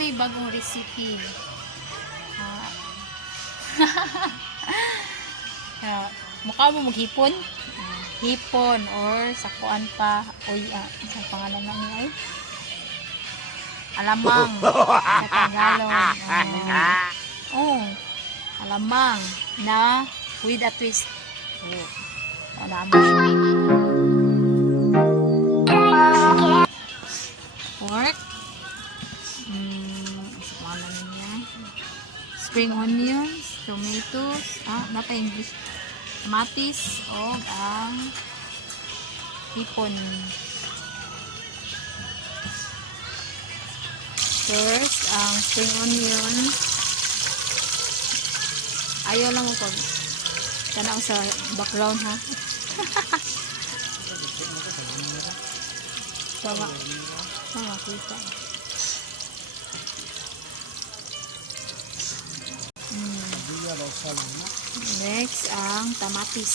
may bagong recipe. Mukha mo maghipon? Hipon or sakuan pa. Uy, isang pangalan lang niya ay. Alamang. Sa Tagalog. Alamang na with a twist. Alamang. Pork. Sa pangalan niya. Spring onions, tomatoes, napa English, kamatis, o ang hipon. First, ang spring onion. Ayaw lang mo pag tanaw sa background, ha? Tama. Tama, kita. Next, ang tamatis.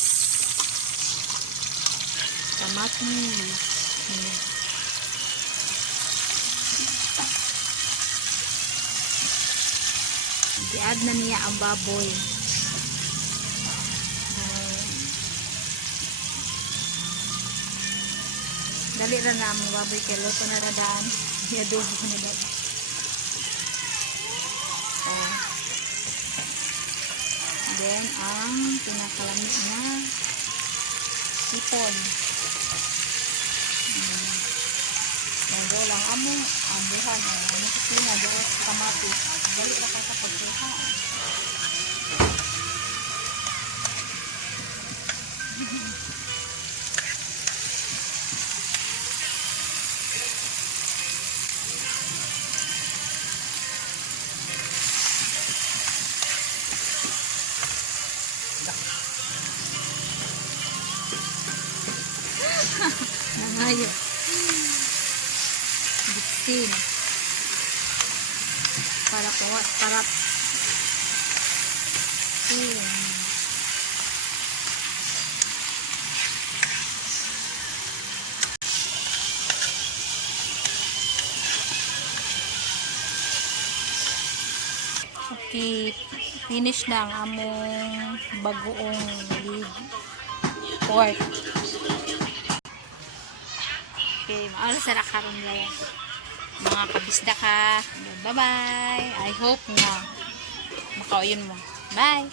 Tamatis. I-add na niya ang baboy. Dali rin na ang baboy kay luto na radaan. I-adobo na dali. Then, ang pinakalamit na hipon. Nagawa lang among ang buhan. Ano kasi na doon sa kamatis. Dali na kakapagpuha. Nangayo. Bitin. Para kuwat, parap. Okay, finish na ang among bagoong pork. Okay, maaari sa rakaron nila mga kabisda ka. Bye bye. I hope na makauyon mo. Bye.